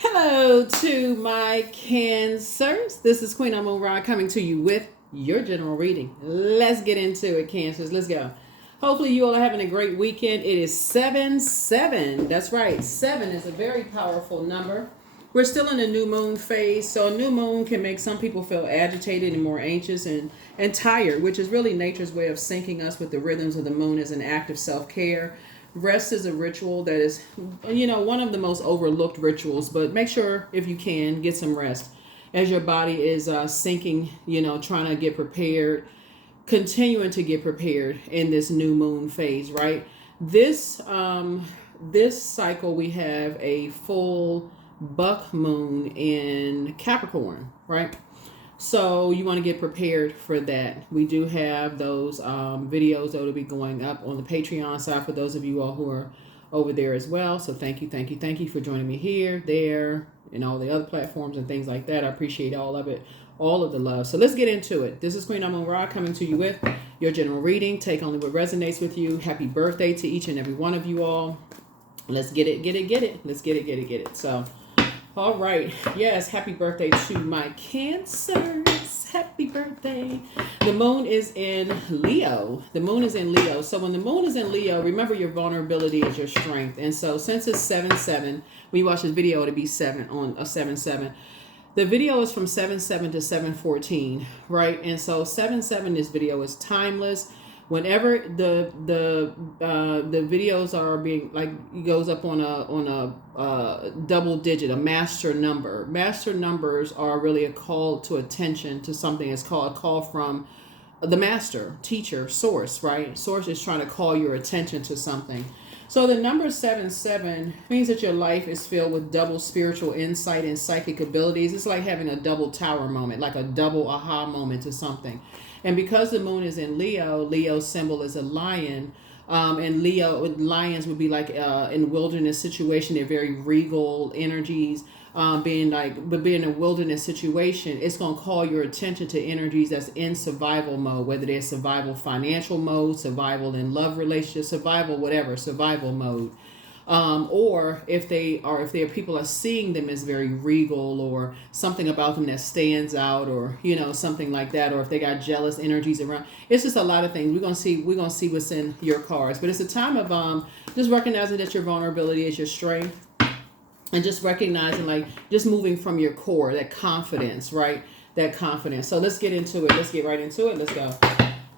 Hello to my Cancers. This is Queen Amun Ra coming to you with your general reading. Let's get into it, Cancers. Let's go. Hopefully you all are having a great weekend. It is 7-7. That's right. 7 is a very powerful number. We're still in a new moon phase, so a new moon can make some people feel agitated and more anxious and tired, which is really nature's way of syncing us with the rhythms of the moon as an act of self-care. Rest is a ritual that is, one of the most overlooked rituals, but make sure if you can get some rest as your body is sinking, trying to get prepared, continuing to get prepared in this new moon phase, right? This cycle we have a full buck moon in Capricorn, right? So you want to get prepared for that. We do have those videos that will be going up on the Patreon side for those of you all who are over there as well. So thank you for joining me here, there, and all the other platforms and things like that. I appreciate all of it, all of the love. So let's get into it. This is Queen Amun Ra coming to you with your general reading. Take only what resonates with you. Happy birthday to each and every one of you all. Let's get it. Let's get it. So, all right. Yes, happy birthday to my Cancers. Happy birthday. The moon is in Leo. So when the moon is in Leo, remember your vulnerability is your strength. And so since it's 7-7, when you watch this video, it'll be 7 on a 7-7. The video is from 7-7 to 7-14, right? And so 7-7, this video is timeless. Whenever the videos are being goes up on a double digit, a master number. Master numbers are really a call to attention to something. It's called a call from the master, teacher, source, right? Source is trying to call your attention to something. So the number 7-7 means that your life is filled with double spiritual insight and psychic abilities. It's like having a double tower moment, like a double aha moment to something. And because the moon is in Leo, Leo's symbol is a lion. And lions would be like in wilderness situation. They're very regal energies. Being in a wilderness situation, it's going to call your attention to energies that's in survival mode, whether they're survival financial mode, survival in love relationship, survival mode. Or if their people are seeing them as very regal or something about them that stands out, or something like that, or if they got jealous energies around. It's just a lot of things. We're gonna see what's in your cards, but it's a time of just recognizing that your vulnerability is your strength, and just recognizing just moving from your core, that confidence, right? That confidence. So let's get into it. Let's get right into it. Let's go.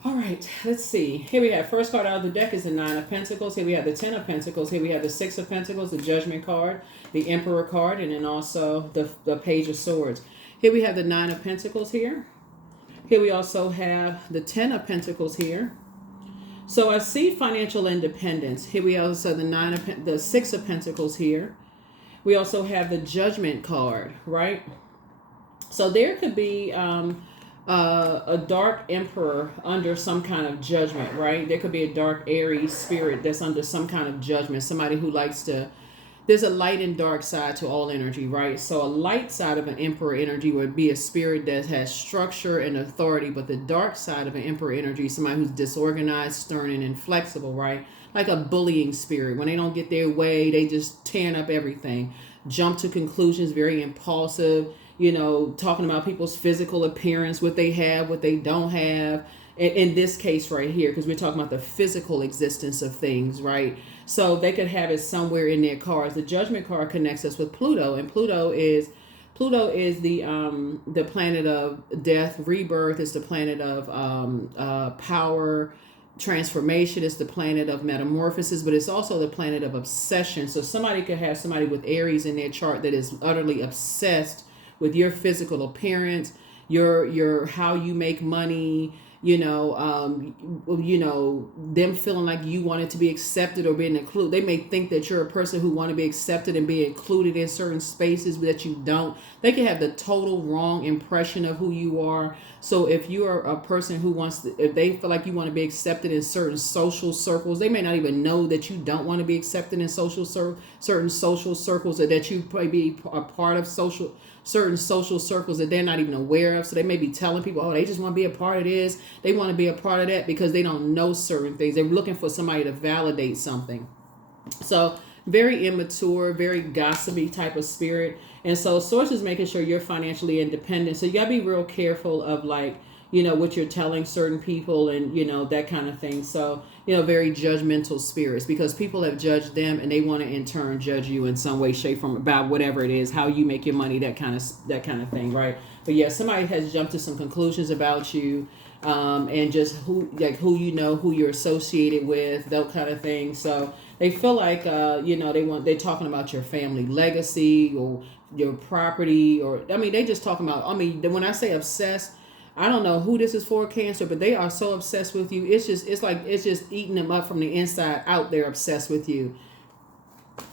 All right, let's see. Here we have first card out of the deck is the 9 of Pentacles. Here we have the 10 of Pentacles. Here we have the 6 of Pentacles, the Judgment card, the Emperor card, and then also the Page of Swords. Here we have the 9 of Pentacles here. Here we also have the 10 of Pentacles here. So I see financial independence. Here we also have the 6 of Pentacles here. We also have the Judgment card, right? So there could be a dark emperor under some kind of judgment, right? There could be a dark Aries spirit that's under some kind of judgment. Somebody who likes to, there's a light and dark side to all energy, right? So a light side of an emperor energy would be a spirit that has structure and authority, but the dark side of an emperor energy is somebody who's disorganized, stern, and inflexible, right? Like a bullying spirit. When they don't get their way, they just tearing up everything, jump to conclusions, very impulsive, talking about people's physical appearance, what they have, what they don't have. In this case right here, because we're talking about the physical existence of things, right? So they could have it somewhere in their cards. The Judgment card connects us with Pluto, and Pluto is the planet of death, rebirth. It's the planet of power, transformation. Is the planet of metamorphosis, but it's also the planet of obsession. So somebody could have somebody with Aries in their chart that is utterly obsessed with your physical appearance, your how you make money, them feeling like you wanted to be accepted or being included. They may think that you're a person who want to be accepted and be included in certain spaces, but that you don't. They can have the total wrong impression of who you are. So if you are a person who if they feel like you want to be accepted in certain social circles, they may not even know that you don't want to be accepted in certain social circles, or that you may be a part of certain social circles that they're not even aware of. So they may be telling people, oh, they just want to be a part of this. They want to be a part of that because they don't know certain things. They're looking for somebody to validate something. So very immature, very gossipy type of spirit. And so source is making sure you're financially independent. So you gotta be real careful of like, what you're telling certain people and, that kind of thing. So, very judgmental spirits because people have judged them and they want to in turn judge you in some way, shape, form about whatever it is, how you make your money, that kind of thing, right? But yeah, somebody has jumped to some conclusions about you, and just who who you're associated with, that kind of thing. So they feel like they're talking about your family legacy or your property, or they just talking about. When I say obsessed, I don't know who this is for, Cancer, but they are so obsessed with you. It's just eating them up from the inside out. They're obsessed with you.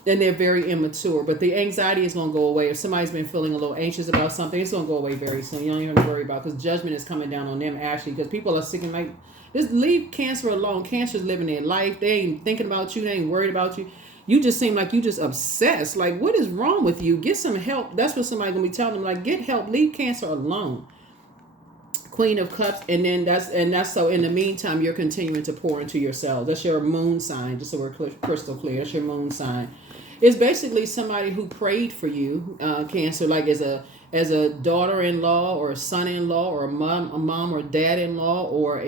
And they're very immature. But the anxiety is going to go away. If somebody's been feeling a little anxious about something, it's going to go away very soon. You don't even have to worry about it because judgment is coming down on them, actually, because people are sick and like, just leave Cancer alone. Cancer's living their life. They ain't thinking about you. They ain't worried about you. You just seem like you just obsessed. Like, what is wrong with you? Get some help. That's what somebody's going to be telling them. Like, get help. Leave Cancer alone. Queen of Cups, and then that's so in the meantime you're continuing to pour into yourself. That's your moon sign, just so we're crystal clear. That's your moon sign. It's basically somebody who prayed for you, Cancer, like as a daughter-in-law or a son-in-law or a mom or dad-in-law or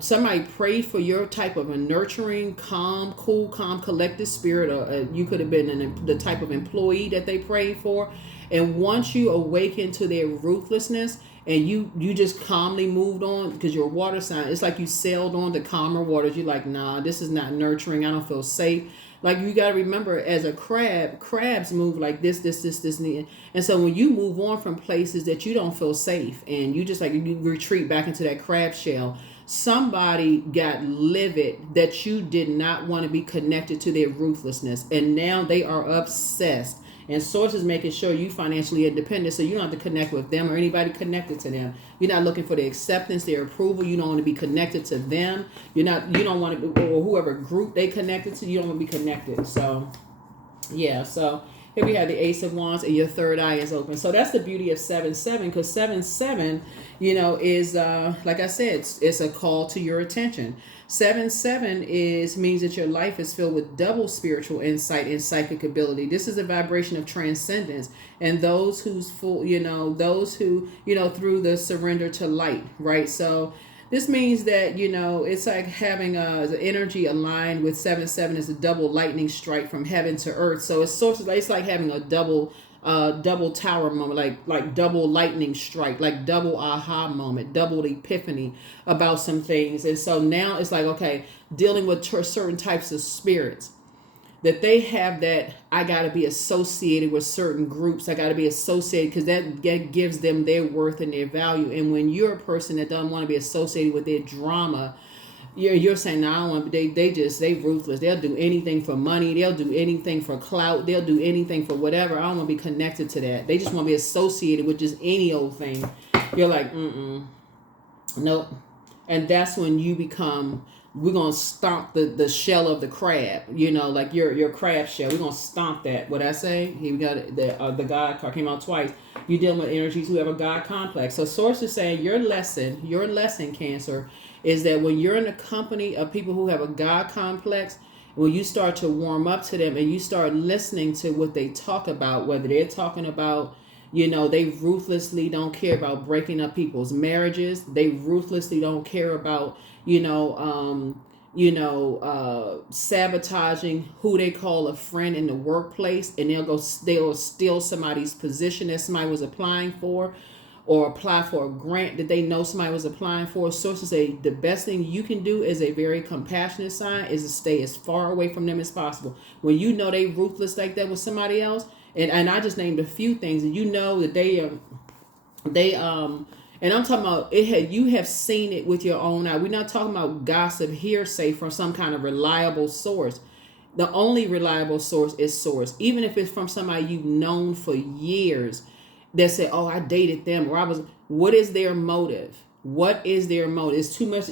somebody prayed for your type of a nurturing, calm, cool, calm, collected spirit. Or you could have been the type of employee that they prayed for, and once you awaken to their ruthlessness. And you just calmly moved on because you're a water sign. It's like you sailed on to calmer waters. You're like, nah, this is not nurturing. I don't feel safe. Like you got to remember, as a crabs move like this. And so when you move on from places that you don't feel safe and you just like you retreat back into that crab shell, somebody got livid that you did not want to be connected to their ruthlessness. And now they are obsessed. And source is making sure you financially independent, so you don't have to connect with them or anybody connected to them. You're not looking for the acceptance, their approval. You don't want to be connected to them. You don't want to, or whoever group they connected to. You don't want to be connected. So, yeah. So here we have the Ace of Wands, and your third eye is open. So that's the beauty of 7-7, because 7-7, is like I said, it's a call to your attention. 7-7 means that your life is filled with double spiritual insight and psychic ability. This is a vibration of transcendence, and those who's full, those who, through the surrender to light, right? So this means that, it's like having the energy aligned with 7-7 is a double lightning strike from heaven to earth. So it's like having a double tower moment, like double lightning strike, like double aha moment, double epiphany about some things. And so now it's like, okay, dealing with certain types of spirits that they have, that I got to be associated with certain groups. I got to be associated because that gives them their worth and their value. And when you're a person that doesn't want to be associated with their drama, you're saying, no, I don't want. They ruthless. They'll do anything for money. They'll do anything for clout. They'll do anything for whatever. I don't want to be connected to that. They just want to be associated with just any old thing. You're like, nope. And that's when you become. We're gonna stomp the shell of the crab. Like your crab shell. We're gonna stomp that. What I say? Here we got it. The God card came out twice. You're dealing with energies who have a God complex. So source is saying your lesson, Cancer, is that when you're in the company of people who have a God complex, when you start to warm up to them and you start listening to what they talk about, whether they're talking about, they ruthlessly don't care about breaking up people's marriages. They ruthlessly don't care about, sabotaging who they call a friend in the workplace, and they'll steal somebody's position that somebody was applying for, or apply for a grant that they know somebody was applying for. Sources say the best thing you can do as a very compassionate sign is to stay as far away from them as possible. When they ruthless like that with somebody else, and I just named a few things, and that and I'm talking about you have seen it with your own eye. We're not talking about gossip, hearsay from some kind of reliable source. The only reliable source is source, even if it's from somebody you've known for years. That said, oh, I dated them, or I was. What is their motive? What is their motive? It's too much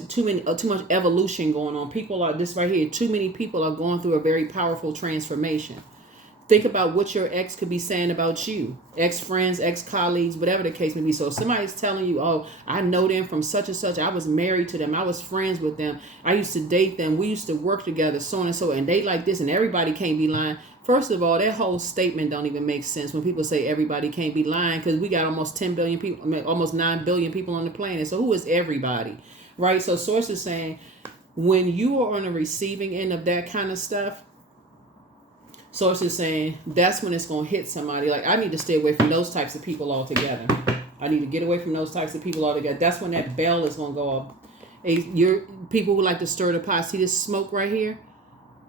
evolution going on. People are this right here. Too many people are going through a very powerful transformation. Think about what your ex could be saying about you. Ex-friends, ex-colleagues, whatever the case may be. So if somebody's telling you, oh, I know them from such and such. I was married to them. I was friends with them. I used to date them. We used to work together, so on and so. And they like this, and everybody can't be lying. First of all, that whole statement don't even make sense when people say everybody can't be lying, because we got almost 10 billion people, I mean, almost 9 billion people on the planet. So who is everybody, right? So Source is saying when you are on the receiving end of that kind of stuff, Source is saying that's when it's going to hit somebody. Like, I need to stay away from those types of people altogether. I need to get away from those types of people altogether. That's when that bell is going to go off. You're people who like to stir the pot. See this smoke right here?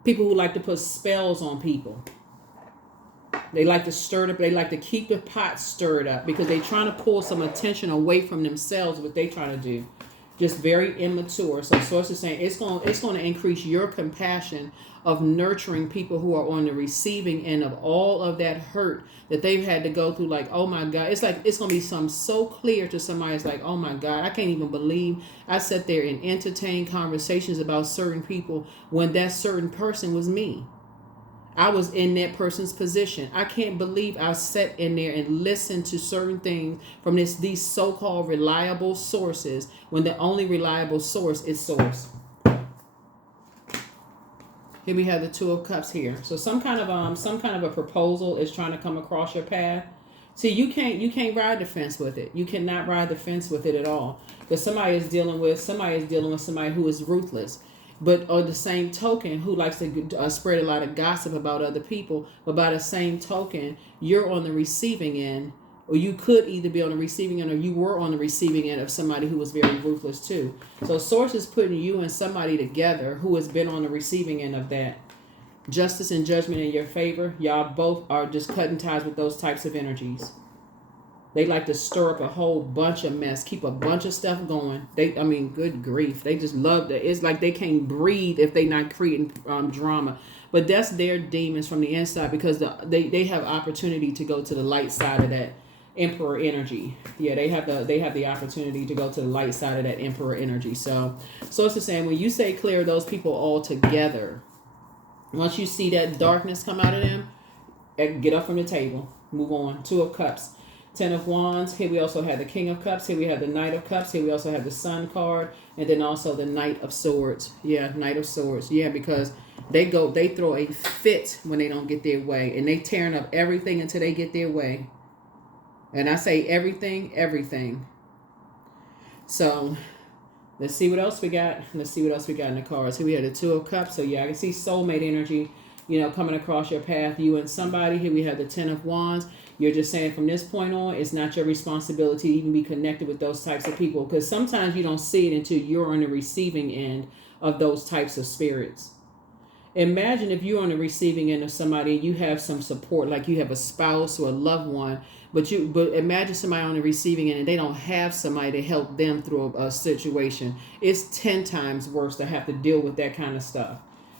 People who like to put spells on people. They like to stir it. They like to keep the pot stirred up because they're trying to pull some attention away from themselves. What they trying to do, just very immature. So Source is saying it's going to increase your compassion of nurturing people who are on the receiving end of all of that hurt that they've had to go through. Like, oh my God, it's like it's going to be something so clear to somebody. It's like, oh my God, I can't even believe I sat there and entertained conversations about certain people when that certain person was me. I was in that person's position. I can't believe I sat in there and listened to certain things from these so-called reliable sources when the only reliable source is Source. Here we have the Two of Cups here. So some kind of a proposal is trying to come across your path. See, you can't ride the fence with it. You cannot ride the fence with it at all. Because somebody is dealing with somebody who is ruthless. But on the same token, who likes to spread a lot of gossip about other people. But by the same token, you're on the receiving end, or you could either be on the receiving end, or you were on the receiving end of somebody who was very ruthless too. So Source is putting you and somebody together who has been on the receiving end of that. Justice and judgment in your favor. Y'all both are just cutting ties with those types of energies. They like to stir up a whole bunch of mess, keep a bunch of stuff going. Good grief. They just love that. It's like they can't breathe if they not creating drama. But that's their demons from the inside, because they have opportunity to go to the light side of that Emperor energy. Yeah, they have the opportunity to go to the light side of that Emperor energy. So it's the same. When you say clear those people all together, once you see that darkness come out of them, get up from the table. Move on. Two of Cups. 10 of Wands. Here we also have the King of Cups. Here we have the Knight of Cups. Here we also have the Sun card. And then also the Knight of Swords. Yeah, Knight of Swords. Yeah, because they throw a fit when they don't get their way. And they tearing up everything until they get their way. And I say everything. So let's see what else we got. Let's see what else we got in the cards. Here we have the Two of Cups. So yeah, I can see soulmate energy, coming across your path. You and somebody. Here we have the 10 of Wands. You're just saying from this point on, it's not your responsibility to even be connected with those types of people. Because sometimes you don't see it until you're on the receiving end of those types of spirits. Imagine if you're on the receiving end of somebody and you have some support, like you have a spouse or a loved one, but imagine somebody on the receiving end and they don't have somebody to help them through a situation. It's 10 times worse to have to deal with that kind of stuff.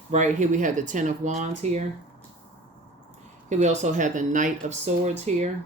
Right here we have the 10 of Wands here. Here we also have the Knight of Swords here.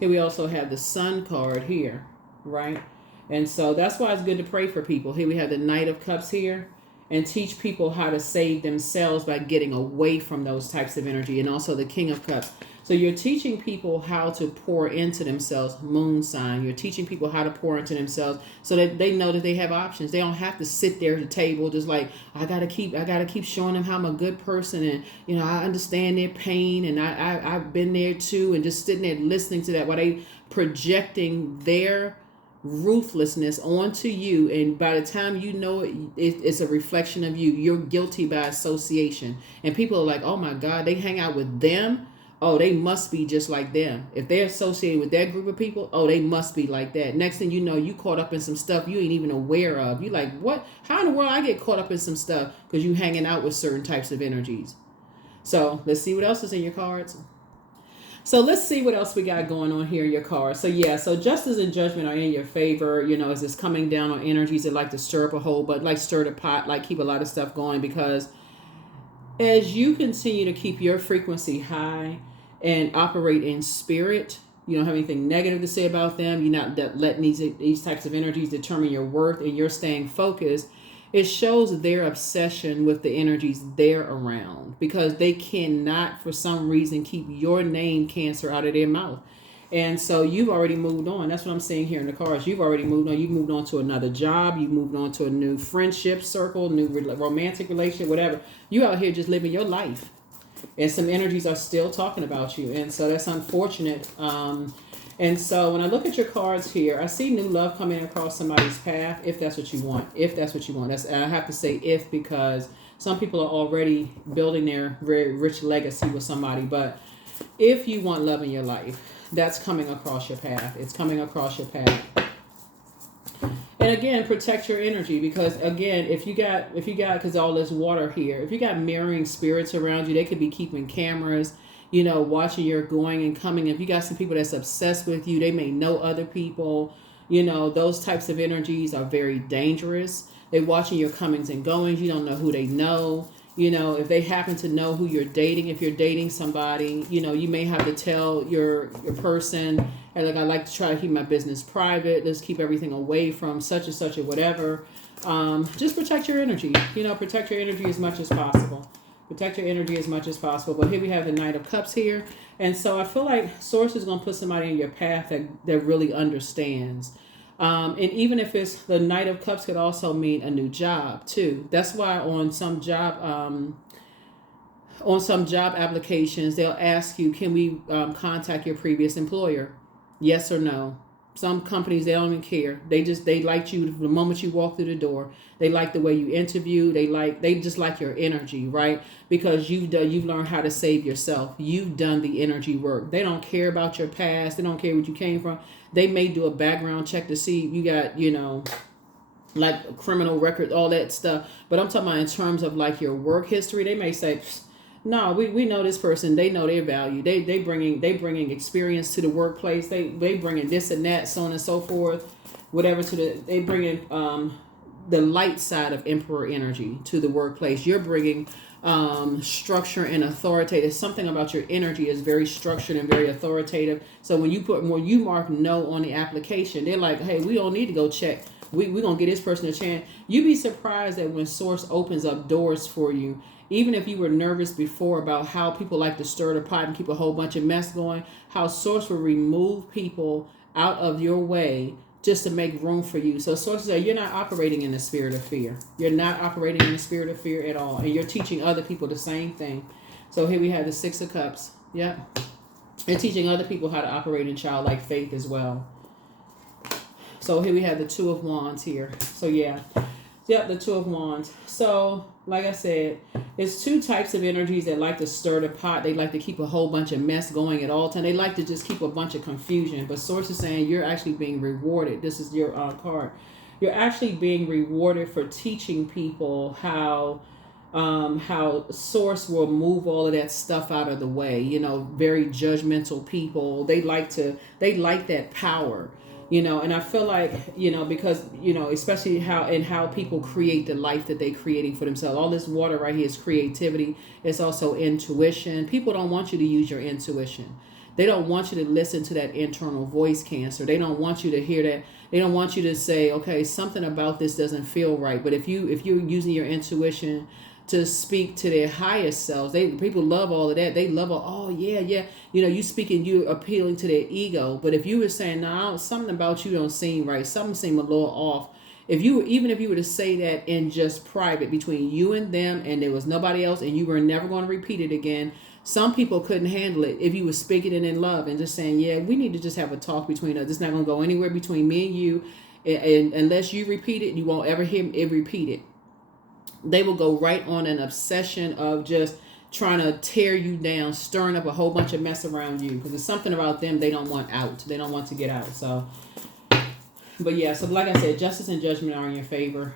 Here we also have the Sun card here, right? And so that's why it's good to pray for people. Here we have the Knight of Cups here, and teach people how to save themselves by getting away from those types of energy. And also the King of Cups. So you're teaching people how to pour into themselves, moon sign. You're teaching people how to pour into themselves so that they know that they have options. They don't have to sit there at the table just like, I gotta keep showing them how I'm a good person, and I understand their pain, and I've been there too, and just sitting there listening to that while they projecting their ruthlessness onto you, and by the time you know it's a reflection of you. You're guilty by association, and people are like, oh my God, they hang out with them. Oh, they must be just like them. If they're associated with that group of people, oh, they must be like that. Next thing you know, you caught up in some stuff you ain't even aware of. You like, what? How in the world I get caught up in some stuff? Because you hanging out with certain types of energies. So let's see what else is in your cards. So let's see what else we got going on here in your cards. So yeah, so justice and judgment are in your favor. Is this coming down on energies that like to stir up a whole, but like stir the pot, like keep a lot of stuff going, because as you continue to keep your frequency high and operate in spirit, you don't have anything negative to say about them. You're not letting these types of energies determine your worth, and you're staying focused. it shows their obsession with the energies they're around, because they cannot for some reason keep your name, Cancer, out of their mouth. And so you've already moved on. That's what I'm seeing here in the cards. You've already moved on. You've moved on to another job. You moved on to a new friendship circle, new romantic relationship, whatever. You out here just living your life. And some energies are still talking about you. And so that's unfortunate. And so when I look at your cards here, I see new love coming across somebody's path, if that's what you want. If that's what you want. And I have to say if, because some people are already building their very rich legacy with somebody. But if you want love in your life, that's coming across your path. It's coming across your path. And again, protect your energy, because again, if you got, because all this water here, if you got mirroring spirits around you, they could be keeping cameras, watching your going and coming. If you got some people that's obsessed with you, they may know other people, those types of energies are very dangerous. They're watching your comings and goings. You don't know who they know. If they happen to know who you're dating, if you're dating somebody, you may have to tell your person, hey, like, I like to try to keep my business private. Let's keep everything away from such and such or whatever. Just protect your energy. Protect your energy as much as possible. Protect your energy as much as possible. But here we have the Knight of Cups here. And so I feel like Source is going to put somebody in your path that really understands. And even if it's the Knight of Cups, could also mean a new job too. That's why on some job applications, they'll ask you, can we contact your previous employer? Yes or no. Some companies, they don't even care. They liked you the moment you walk through the door. They like the way you interview. They just like your energy, right? Because you've learned how to save yourself. You've done the energy work. They don't care about your past. They don't care what you came from. They may do a background check to see if you got, like a criminal record, all that stuff. But I'm talking about in terms of like your work history. They may say, no, we know this person. They know their value. They bringing experience to the workplace. They bringing this and that, so on and so forth, whatever. They bringing the light side of Emperor energy to the workplace. You're bringing structure and authoritative. There's something about your energy is very structured and very authoritative. So when you mark no on the application, they're like, hey, we don't need to go check. We're going to get this person a chance. You'd be surprised that when Source opens up doors for you, even if you were nervous before about how people like to stir the pot and keep a whole bunch of mess going, how Source will remove people out of your way just to make room for you. So Source says you're not operating in the spirit of fear. You're not operating in the spirit of fear at all. And you're teaching other people the same thing. So here we have the Six of Cups. Yeah. And teaching other people how to operate in childlike faith as well. So here we have the Two of Wands here. So yeah. Yep, the Two of Wands. So, like I said, it's two types of energies that like to stir the pot. They like to keep a whole bunch of mess going at all times. They like to just keep a bunch of confusion. But Source is saying you're actually being rewarded. This is your card. You're actually being rewarded for teaching people how Source will move all of that stuff out of the way. Very judgmental people. They like that power. And I feel like, because, especially how people create the life that they're creating for themselves. All this water right here is creativity. It's also intuition. People don't want you to use your intuition. They don't want you to listen to that internal voice, Cancer. They don't want you to hear that. They don't want you to say, okay, something about this doesn't feel right. But if you're using your intuition to speak to their highest selves, people love all of that. They love, you speaking, you appealing to their ego. But if you were saying, no, something about you don't seem right, something seem a little off. Even if you were to say that in just private between you and them, and there was nobody else, and you were never going to repeat it again, some people couldn't handle it. If you were speaking it in love and just saying, yeah, we need to just have a talk between us. It's not going to go anywhere between me and you, and unless you repeat it, you won't ever hear it repeated. They will go right on an obsession of just trying to tear you down, stirring up a whole bunch of mess around you, because there's something about them they don't want out. They don't want to get out. So, but yeah, so like I said, justice and judgment are in your favor.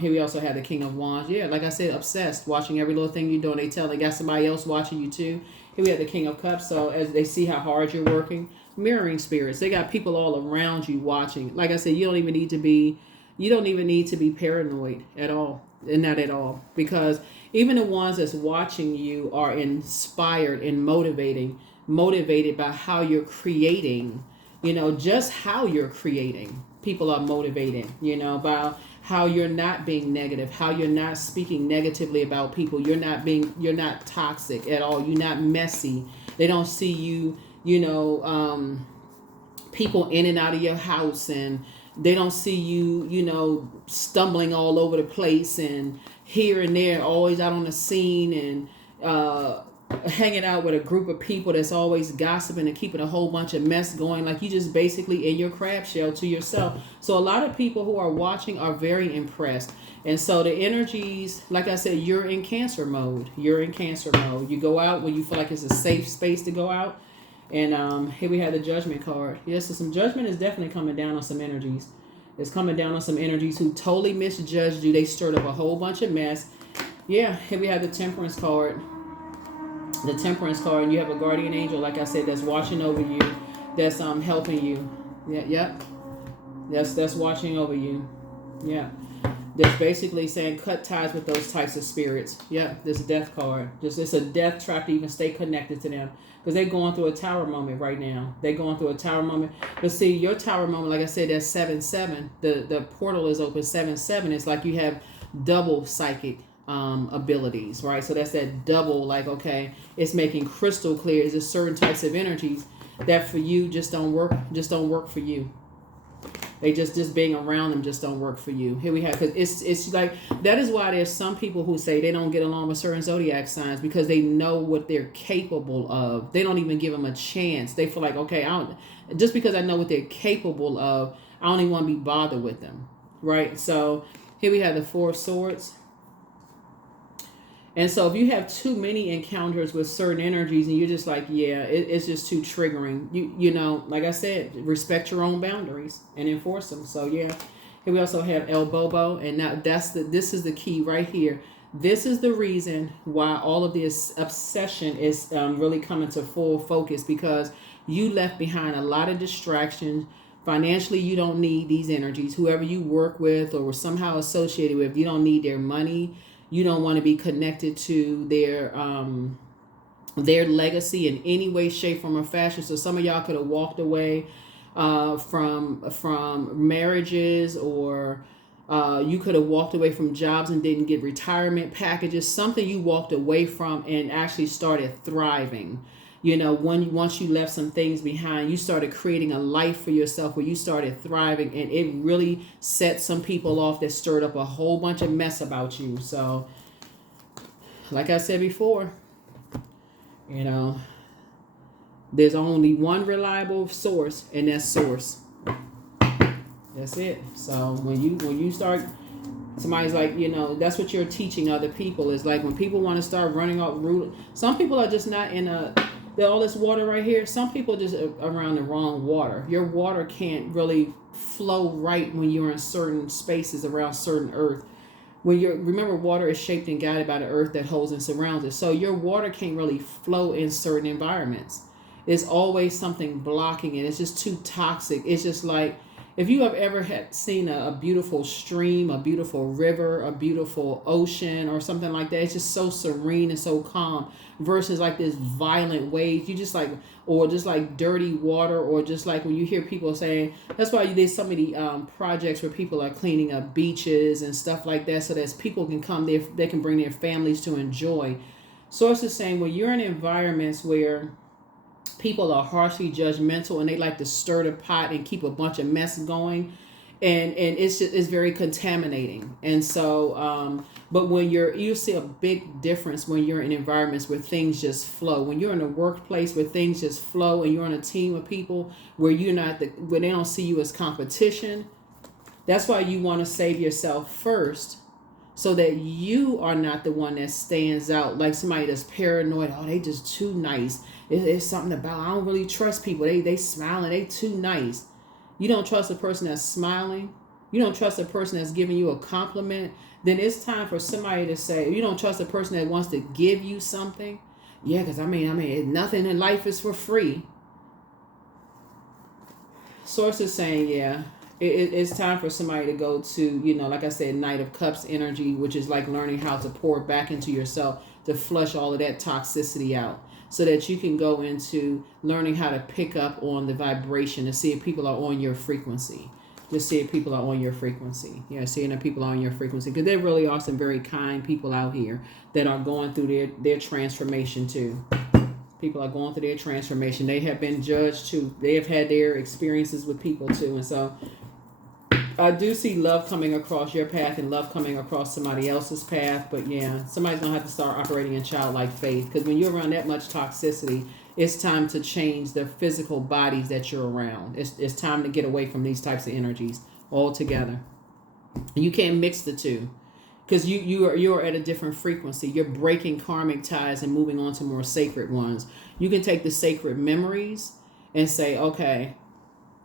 Here we also have the King of Wands. Yeah, like I said, obsessed, watching every little thing you're doing. They got somebody else watching you too. Here we have the King of Cups. So as they see how hard you're working, mirroring spirits. They got people all around you watching. Like I said, you don't even need to be paranoid at all. And not at all, because even the ones that's watching you are inspired and motivated by how you're creating, just how you're creating. People are motivated, by how you're not being negative, how you're not speaking negatively about people. You're not toxic at all. You're not messy. They don't see you, people in and out of your house, and they don't see you, stumbling all over the place and here and there, always out on the scene, and hanging out with a group of people that's always gossiping and keeping a whole bunch of mess going. Like, you just basically in your crab shell to yourself. So a lot of people who are watching are very impressed. And so the energies, like I said, you're in Cancer mode. You go out when you feel like it's a safe space to go out. And here we have the Judgment card. Yes, so some judgment is definitely coming down on some energies. It's coming down on some energies who totally misjudged you. They stirred up a whole bunch of mess. Yeah, here we have the Temperance card. The Temperance card, and you have a guardian angel, like I said, that's watching over you, that's helping you. Yep. That's watching over you. Yeah. That's basically saying cut ties with those types of spirits. Yep. This Death card. It's a death trap to even stay connected to them. Because they're going through a tower moment right now. They're going through a tower moment. But see, your tower moment, like I said, that's 7-7. The portal is open 7-7. It's like you have double psychic abilities, right? So that's that double, like, okay, it's making crystal clear. Is there certain types of energies that for you just don't work for you. They just being around them just don't work for you. Here we have, because it's like, that is why there's some people who say they don't get along with certain zodiac signs, because they know what they're capable of. They don't even give them a chance. They feel like, okay, just because I know what they're capable of, I don't even want to be bothered with them, right? So here we have the Four of Swords. And so if you have too many encounters with certain energies and you're just like, yeah, it's just too triggering, you know, like I said, respect your own boundaries and enforce them. So yeah, here we also have El Bobo, and now this is the key right here. This is the reason why all of this obsession is really coming to full focus, because you left behind a lot of distractions. Financially, you don't need these energies. Whoever you work with or were somehow associated with, you don't need their money. You don't want to be connected to their legacy in any way, shape, form, or fashion. So some of y'all could have walked away from marriages, or you could have walked away from jobs and didn't get retirement packages. Something you walked away from and actually started thriving. You know, once you left some things behind, you started creating a life for yourself where you started thriving, and it really set some people off that stirred up a whole bunch of mess about you. So, like I said before, you know, there's only one reliable source, and that's source. That's it. So when you start, somebody's like, you know, that's what you're teaching other people, is like when people want to start running off route. Some people are just not in all this water right here. Some people just around the wrong water. Your water can't really flow right when you're in certain spaces around certain earth. Remember, water is shaped and guided by the earth that holds and surrounds it. So your water can't really flow in certain environments. There's always something blocking it. It's just too toxic. It's just like, if you have ever seen a beautiful stream, a beautiful river, a beautiful ocean, or something like that, it's just so serene and so calm, versus like this violent waves. You just like, or just like dirty water, or just like when you hear people saying, that's why there's so many projects where people are cleaning up beaches and stuff like that, so that people can come there, they can bring their families to enjoy. So it's the same when you're in environments where people are harshly judgmental and they like to stir the pot and keep a bunch of mess going, and it's very contaminating. And so but when you see a big difference when you're in environments where things just flow. When you're in a workplace where things just flow, and you're on a team of people where where they don't see you as competition. That's why you want to save yourself first, so that you are not the one that stands out like somebody that's paranoid. Oh, they just too nice. It's something about, I don't really trust people. They smiling. They too nice. You don't trust a person that's smiling. You don't trust a person that's giving you a compliment. Then it's time for somebody to say, you don't trust a person that wants to give you something. Yeah, because I mean, nothing in life is for free. Source is saying, yeah, it's time for somebody to go to, you know, like I said, Knight of Cups energy, which is like learning how to pour back into yourself, to flush all of that toxicity out, so that you can go into learning how to pick up on the vibration to see if people are on your frequency. Just see if people are on your frequency. Yeah, seeing that people are on your frequency. Because there really are some very kind people out here that are going through their transformation too. People are going through their transformation. They have been judged too. They have had their experiences with people too. And so I do see love coming across your path and love coming across somebody else's path. But yeah, somebody's going to have to start operating in childlike faith. Because when you're around that much toxicity, it's time to change the physical bodies that you're around. It's time to get away from these types of energies altogether. You can't mix the two. Because you're at a different frequency. You're breaking karmic ties and moving on to more sacred ones. You can take the sacred memories and say, okay,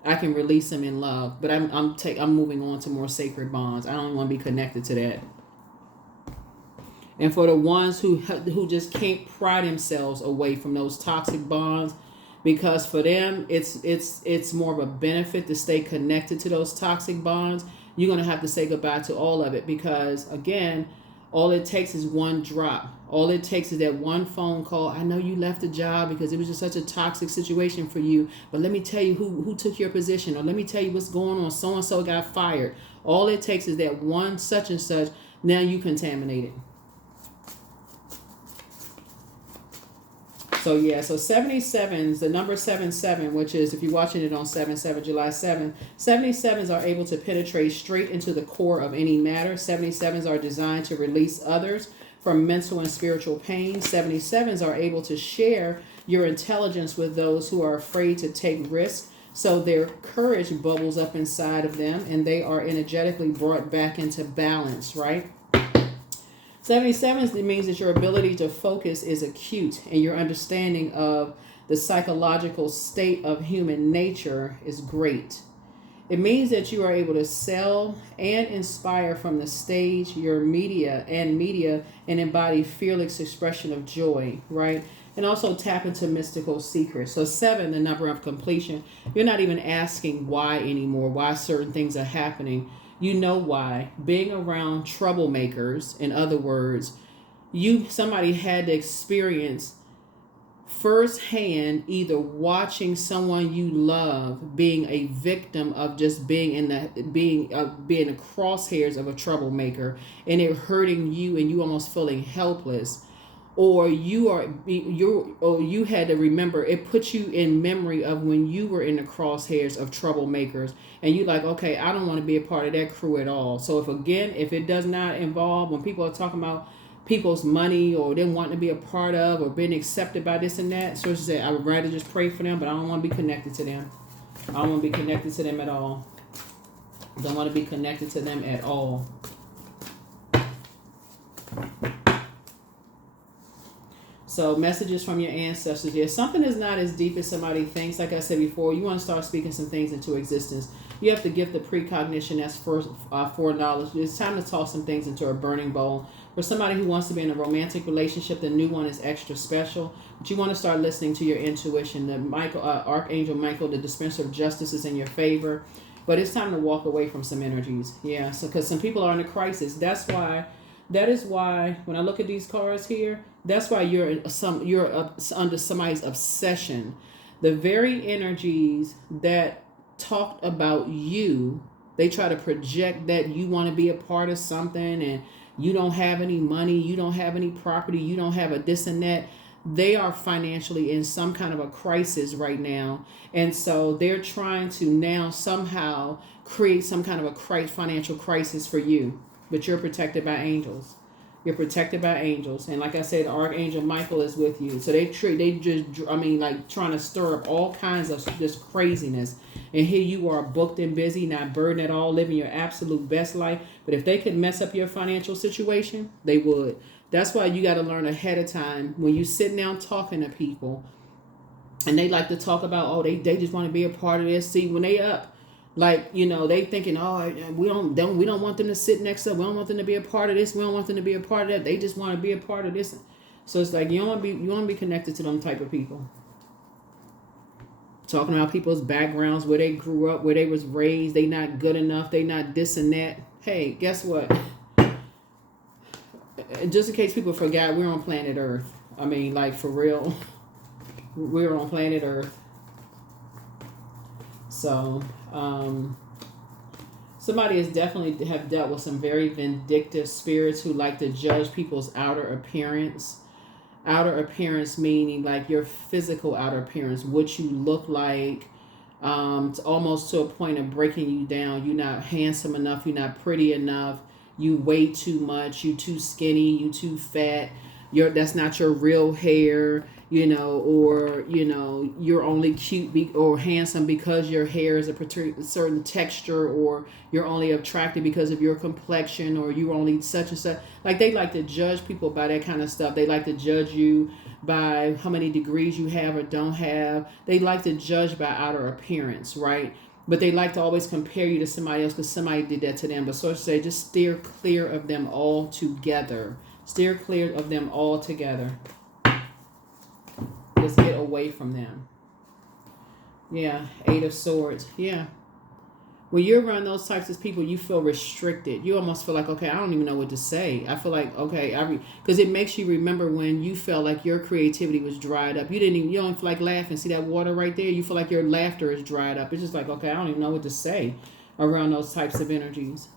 I can release them in love, but I'm moving on to more sacred bonds. I don't want to be connected to that. And for the ones who just can't pry themselves away from those toxic bonds, because for them it's more of a benefit to stay connected to those toxic bonds. You're going to have to say goodbye to all of it, because again, all it takes is one drop. All it takes is that one phone call. I know you left the job because it was just such a toxic situation for you, but let me tell you who took your position, or let me tell you what's going on. So and so got fired. All it takes is that one such and such. Now you contaminated. So yeah, so 77s, the number 77, which is, if you're watching it on 7/7, July 7, 77s are able to penetrate straight into the core of any matter. 77s are designed to release others from mental and spiritual pain. 77s are able to share your intelligence with those who are afraid to take risks. So their courage bubbles up inside of them and they are energetically brought back into balance, right? 77s, it means that your ability to focus is acute and your understanding of the psychological state of human nature is great. It means that you are able to sell and inspire from the stage, your media, and embody fearless expression of joy, right? And also tap into mystical secrets. So 7, the number of completion, you're not even asking why anymore, why certain things are happening. You know why. Being around troublemakers, in other words, somebody had to experience firsthand either watching someone you love being a victim of just being being the crosshairs of a troublemaker, and it hurting you and you almost feeling helpless, or you had to remember, it put you in memory of when you were in the crosshairs of troublemakers, and you like, okay, I don't want to be a part of that crew at all. So if it does not involve, when people are talking about people's money or them wanting to be a part of or being accepted by this and that, so she said, I would rather just pray for them, but I don't want to be connected to them. I don't want to be connected to them at all. Don't want to be connected to them at all. So messages from your ancestors. Yeah, something is not as deep as somebody thinks. Like I said before, you want to start speaking some things into existence. You have to give the precognition as foreknowledge. It's time to toss some things into a burning bowl. For somebody who wants to be in a romantic relationship, the new one is extra special. But you want to start listening to your intuition. The Archangel Michael, the dispenser of justice, is in your favor. But it's time to walk away from some energies. Yeah, so because some people are in a crisis. That is why when I look at these cards here, that's why you're under somebody's obsession. The very energies that talked about you, they try to project that you want to be a part of something and you don't have any money, you don't have any property, you don't have a this and that. They are financially in some kind of a crisis right now. And so they're trying to now somehow create some kind of a financial crisis for you. But you're protected by angels. You're protected by angels. And like I said, Archangel Michael is with you. So they just trying to stir up all kinds of this craziness. And here you are, booked and busy, not burdened at all, living your absolute best life. But if they could mess up your financial situation, they would. That's why you got to learn ahead of time when you sit down talking to people and they like to talk about, oh, they just want to be a part of this. See, when they up, they thinking, oh, we don't want them to sit next to us. We don't want them to be a part of this. We don't want them to be a part of that. They just want to be a part of this. So it's like you want to be connected to them type of people. Talking about people's backgrounds, where they grew up, where they was raised. They not good enough. They not this and that. Hey, guess what? Just in case people forgot, we're on planet Earth. I mean, like for real, we're on planet Earth. So, Somebody has definitely have dealt with some very vindictive spirits who like to judge people's outer appearance. Outer appearance meaning like your physical outer appearance, what you look like, almost to a point of breaking you down. You're not handsome enough. You're not pretty enough. You weigh too much. You too skinny. You too fat. That's not your real hair. Or you're only cute or handsome because your hair is a certain texture, or you're only attractive because of your complexion, or you're only such and such. Like, they like to judge people by that kind of stuff. They like to judge you by how many degrees you have or don't have. They like to judge by outer appearance, right? But they like to always compare you to somebody else because somebody did that to them. But so to say, just steer clear of them all together. Steer clear of them all together. Just get away from them. Yeah, 8 of Swords. Yeah. When you're around those types of people, you feel restricted. You almost feel like, okay, I don't even know what to say. I feel like, okay, because it makes you remember when you felt like your creativity was dried up. You don't feel like laughing. See that water right there? You feel like your laughter is dried up. It's just like, okay, I don't even know what to say around those types of energies.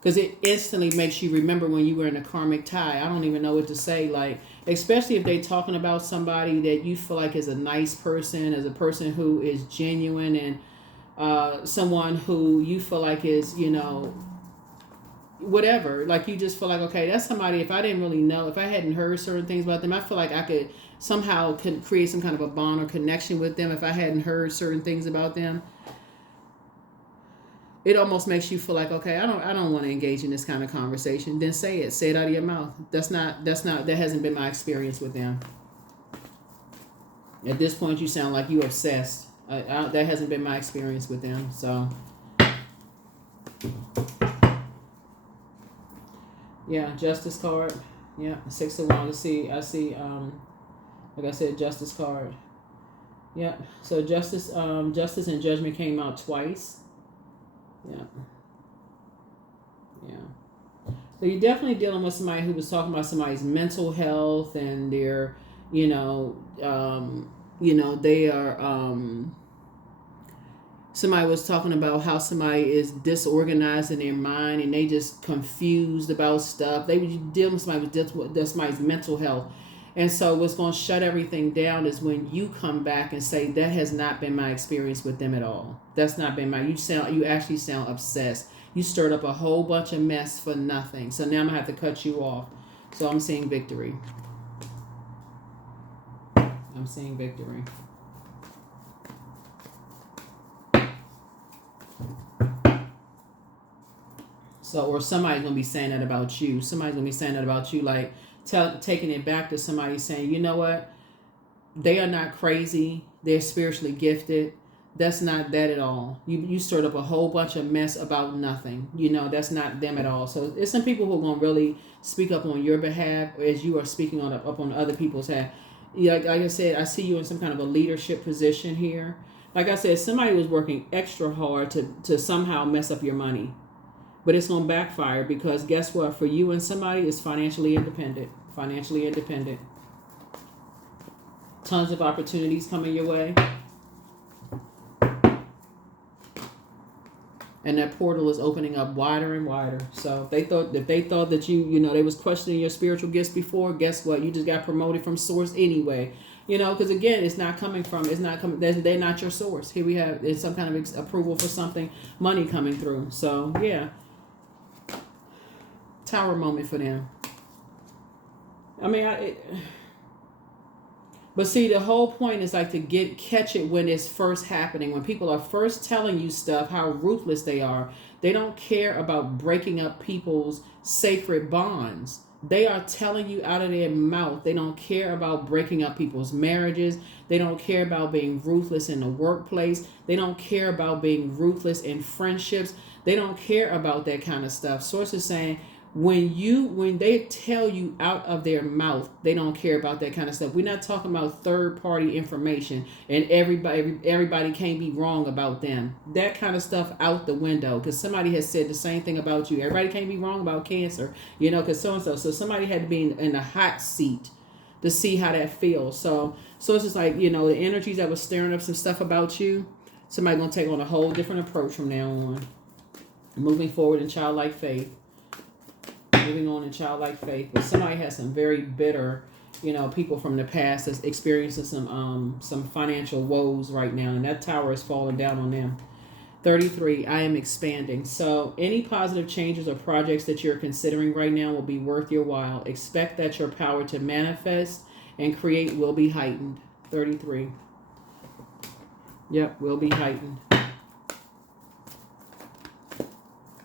Because it instantly makes you remember when you were in a karmic tie. I don't even know what to say. Like, especially if they're talking about somebody that you feel like is a nice person, as a person who is genuine, and someone who you feel like is, whatever. Like, you just feel like, okay, that's somebody, if I didn't really know, if I hadn't heard certain things about them, I feel like I could somehow create some kind of a bond or connection with them if I hadn't heard certain things about them. It almost makes you feel like, okay, I don't want to engage in this kind of conversation. Then say it out of your mouth. That hasn't been my experience with them. At this point, you sound like you obsessed. That hasn't been my experience with them. So, yeah, Justice card. Yeah, 6 of Wands. I see. Like I said, Justice card. Yeah. So Justice and Judgment came out twice. Yeah. So you're definitely dealing with somebody who was talking about somebody's mental health and their, they are. Somebody was talking about how somebody is disorganized in their mind and they just confused about stuff. They were dealing with somebody with somebody's mental health. And so what's going to shut everything down is when you come back and say, that has not been my experience with them at all. That's not been you actually sound obsessed. You stirred up a whole bunch of mess for nothing. So now I'm going to have to cut you off. So I'm seeing victory. I'm seeing victory. So, or somebody's going to be saying that about you. Somebody's going to be saying that about you, like, taking it back to somebody saying, you know what, they are not crazy, they're spiritually gifted. That's not that at all. You stirred up a whole bunch of mess about nothing. That's not them at all. So there's some people who are going to really speak up on your behalf as you are speaking up on other people's behalf. Like I said, I see you in some kind of a leadership position here. Like I said, somebody was working extra hard to somehow mess up your money. But it's going to backfire because guess what? For you and somebody is financially independent. Financially independent. Tons of opportunities coming your way. And that portal is opening up wider and wider. So if they thought that they was questioning your spiritual gifts before, guess what? You just got promoted from source anyway. Because again, they're not your source. Here we have, it's some kind of approval for something, money coming through. So yeah. Tower moment for them. But see, the whole point is like to catch it when it's first happening. When people are first telling you stuff, how ruthless they are. They don't care about breaking up people's sacred bonds. They are telling you out of their mouth. They don't care about breaking up people's marriages. They don't care about being ruthless in the workplace. They don't care about being ruthless in friendships. They don't care about that kind of stuff. Source is saying, when they tell you out of their mouth, they don't care about that kind of stuff. We're not talking about third party information and everybody can't be wrong about them. That kind of stuff out the window, because somebody has said the same thing about you. Everybody can't be wrong about cancer, because so somebody had to be in the hot seat to see how that feels. So it's just like, the energies that was stirring up some stuff about you, somebody gonna take on a whole different approach from now on. Moving forward in childlike faith. Moving on in childlike faith. But somebody has some very bitter, people from the past that's experiencing some financial woes right now, and that tower is falling down on them. 33, I am expanding. So any positive changes or projects that you're considering right now will be worth your while. Expect that your power to manifest and create will be heightened. 33. Yep, will be heightened.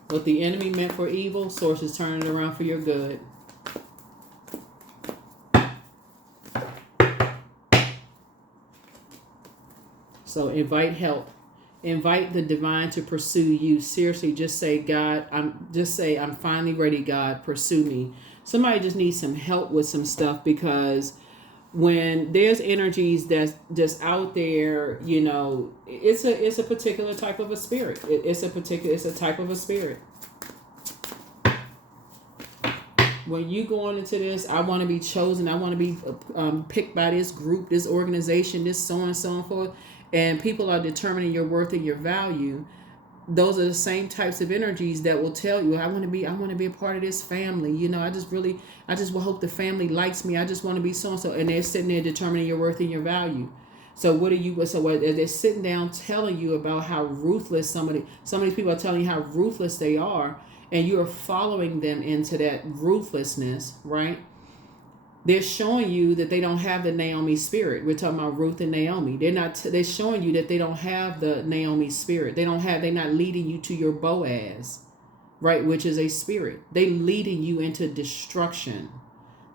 What the enemy meant for evil, source is turning it around for your good. So invite help. Invite the divine to pursue you. Seriously, just say, God, I'm finally ready, God, pursue me. Somebody just needs some help with some stuff, because when there's energies that's just out there, it's a particular type of a spirit. It's a type of a spirit. When you going into this, I want to be chosen. I want to be picked by this group, this organization, this so and so and forth. And people are determining your worth and your value. Those are the same types of energies that will tell you, I want to be a part of this family. I just hope the family likes me. I just want to be so and so. And they're sitting there determining your worth and your value. So what they're sitting down telling you about how ruthless some of these people are telling you how ruthless they are, and you are following them into that ruthlessness, right? They're showing you that they don't have the Naomi spirit. We're talking about Ruth and Naomi. They're showing you that they don't have the Naomi spirit. They're not leading you to your Boaz, right? Which is a spirit. They're leading you into destruction.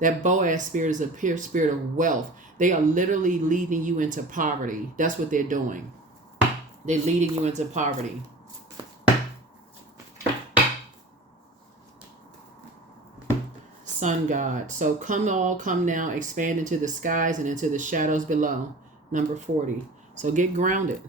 That Boaz spirit is a spirit of wealth. They are literally leading you into poverty. That's what they're doing. They're leading you into poverty. Sun God. So come now, expand into the skies and into the shadows below. Number 40. So get grounded.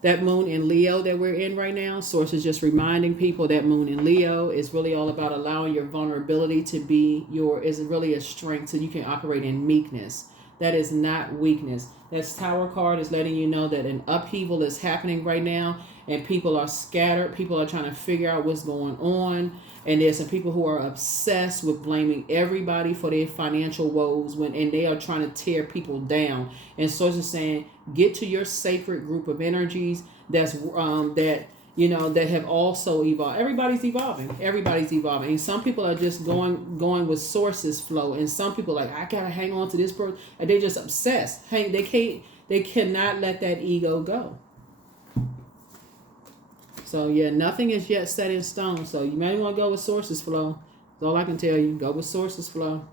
That moon in Leo that we're in right now, source is just reminding people that moon in Leo is really all about allowing your vulnerability to be is really a strength, so you can operate in meekness. That is not weakness. That Tower card is letting you know that an upheaval is happening right now, and people are scattered. People are trying to figure out what's going on. And there's some people who are obsessed with blaming everybody for their financial woes and they are trying to tear people down. And so it's saying, get to your sacred group of energies that have also evolved. Everybody's evolving. And some people are just going with sources flow. And some people are like, I gotta hang on to this person. And they're just obsessed. They cannot let that ego go. So yeah, nothing is yet set in stone. So you may want to go with sources flow. That's all I can tell you. Go with sources flow.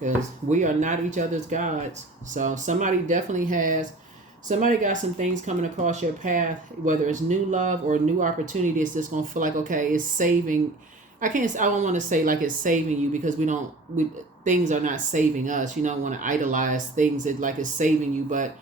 Because we are not each other's gods. So somebody got some things coming across your path, whether it's new love or new opportunities that's going to feel like, okay, it's saving. I don't want to say like it's saving you, because things are not saving us. You don't want to idolize things that like it's saving you, but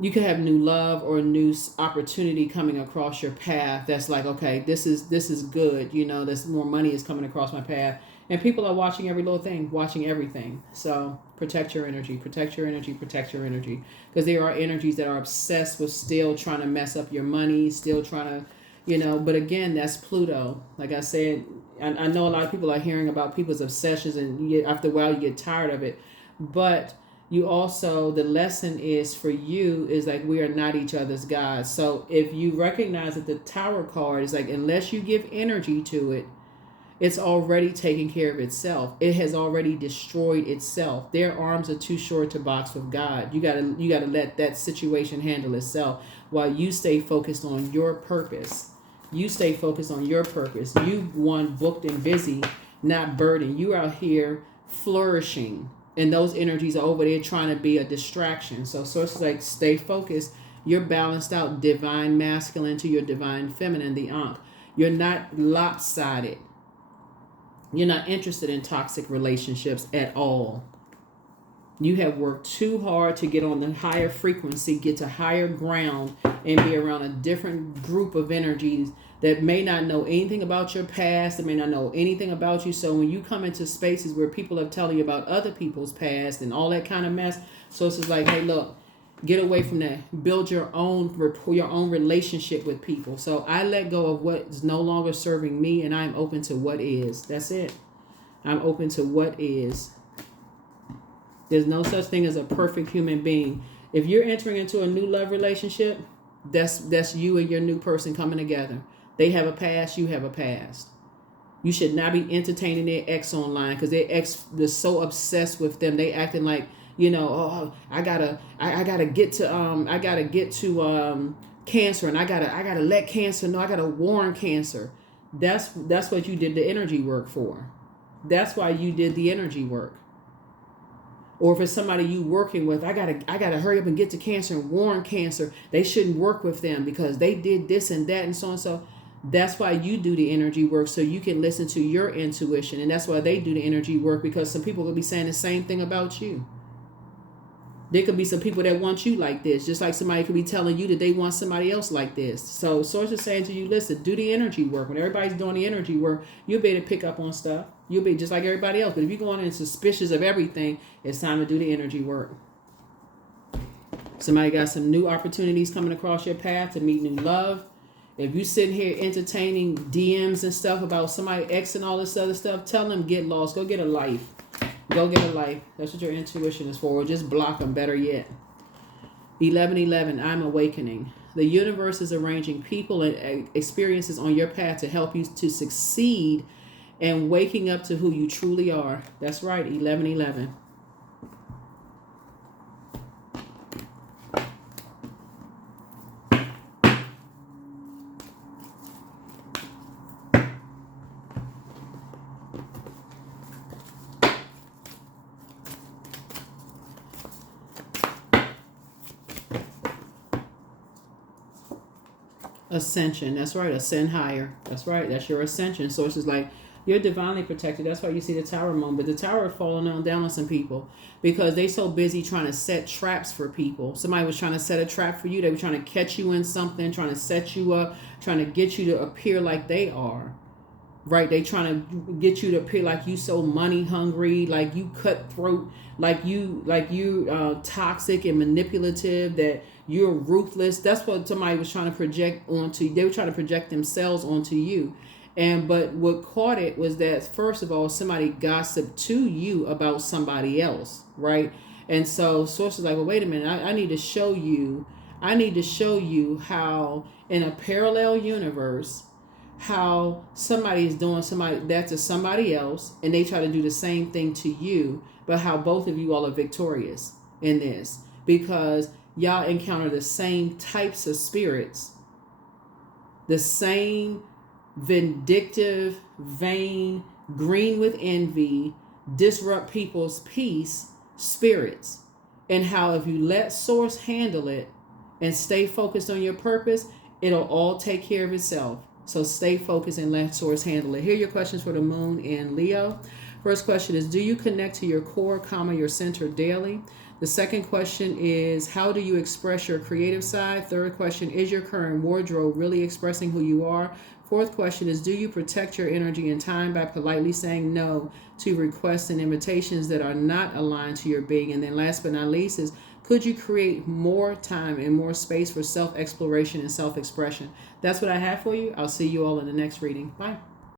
you could have new love or new opportunity coming across your path. That's like, okay, this is good. There's more money is coming across my path, and people are watching every little thing, watching everything. So protect your energy, protect your energy, protect your energy, because there are energies that are obsessed with still trying to mess up your money, still trying to, but again, that's Pluto. Like I said, I know a lot of people are hearing about people's obsessions, and after a while you get tired of it, but you also, the lesson is for you is like, we are not each other's gods. So if you recognize that the Tower card is like, unless you give energy to it, it's already taking care of itself. It has already destroyed itself. Their arms are too short to box with God. You gotta let that situation handle itself while you stay focused on your purpose. You stay focused on your purpose. You one booked and busy, not burdened. You out here flourishing. And those energies are over there trying to be a distraction. So it's like, stay focused. You're balanced out, divine masculine to your divine feminine, the Ankh. You're not lopsided. You're not interested in toxic relationships at all. You have worked too hard to get on the higher frequency, get to higher ground, and be around a different group of energies that may not know anything about your past, that may not know anything about you. So when you come into spaces where people are telling you about other people's past and all that kind of mess, so it's just like, hey, look, Get away from that. Build your own relationship with people. So I let go of what is no longer serving me, and I'm open to what is. That's it. I'm open to what is. There's no such thing as a perfect human being. If you're entering into a new love relationship, that's you and your new person coming together. They have a past, you have a past. You should not be entertaining their ex online because their ex is so obsessed with them. They acting like, oh, I gotta get to cancer, and I gotta let cancer know. I gotta warn cancer. That's what you did the energy work for. That's why you did the energy work. Or if it's somebody you working with, I gotta hurry up and get to cancer and warn cancer. They shouldn't work with them because they did this and that and so and so. That's why you do the energy work, so you can listen to your intuition. And that's why they do the energy work, because some people could be saying the same thing about you. There could be some people that want you like this, just like somebody could be telling you that they want somebody else like this. So Source is saying to you, listen, do the energy work. When everybody's doing the energy work, you'll be able to pick up on stuff. You'll be just like everybody else. But if you're going in suspicious of everything, it's time to do the energy work. Somebody got some new opportunities coming across your path to meet new love. If you sitting here entertaining DMs and stuff about somebody ex and all this other stuff, tell them get lost. Go get a life. Go get a life. That's what your intuition is for. Or just block them, better yet. 1111, I'm awakening. The universe is arranging people and experiences on your path to help you to succeed and waking up to who you truly are. That's right, 1111. Ascension. That's right. Ascend higher. That's right. That's your ascension. So it's just like you're divinely protected. That's why you see the tower moment. But the tower falling down on some people because they so busy trying to set traps for people. Somebody was trying to set a trap for you. They were trying to catch you in something, trying to set you up, trying to get you to appear like they are. Right? They trying to get you to appear like you so money hungry, like you cutthroat, like you toxic and manipulative, that you're ruthless. That's what somebody was trying to project onto you. They were trying to project themselves onto you. But what caught it was that, first of all, somebody gossiped to you about somebody else, right? And so Source is like, well, wait a minute, I need to show you how in a parallel universe, how somebody is doing that to somebody else, and they try to do the same thing to you, but how both of you all are victorious in this, because y'all encounter the same types of spirits, the same vindictive, vain, green with envy, disrupt people's peace spirits, and how if you let Source handle it and stay focused on your purpose, it'll all take care of itself. So stay focused and let Source handle it. Here are your questions for the moon in Leo. First question is, do you connect to your core, your center daily? The second question is, how do you express your creative side? Third question, is your current wardrobe really expressing who you are? Fourth question is, do you protect your energy and time by politely saying no to requests and invitations that are not aligned to your being? And then last but not least is, could you create more time and more space for self-exploration and self-expression? That's what I have for you. I'll see you all in the next reading. Bye.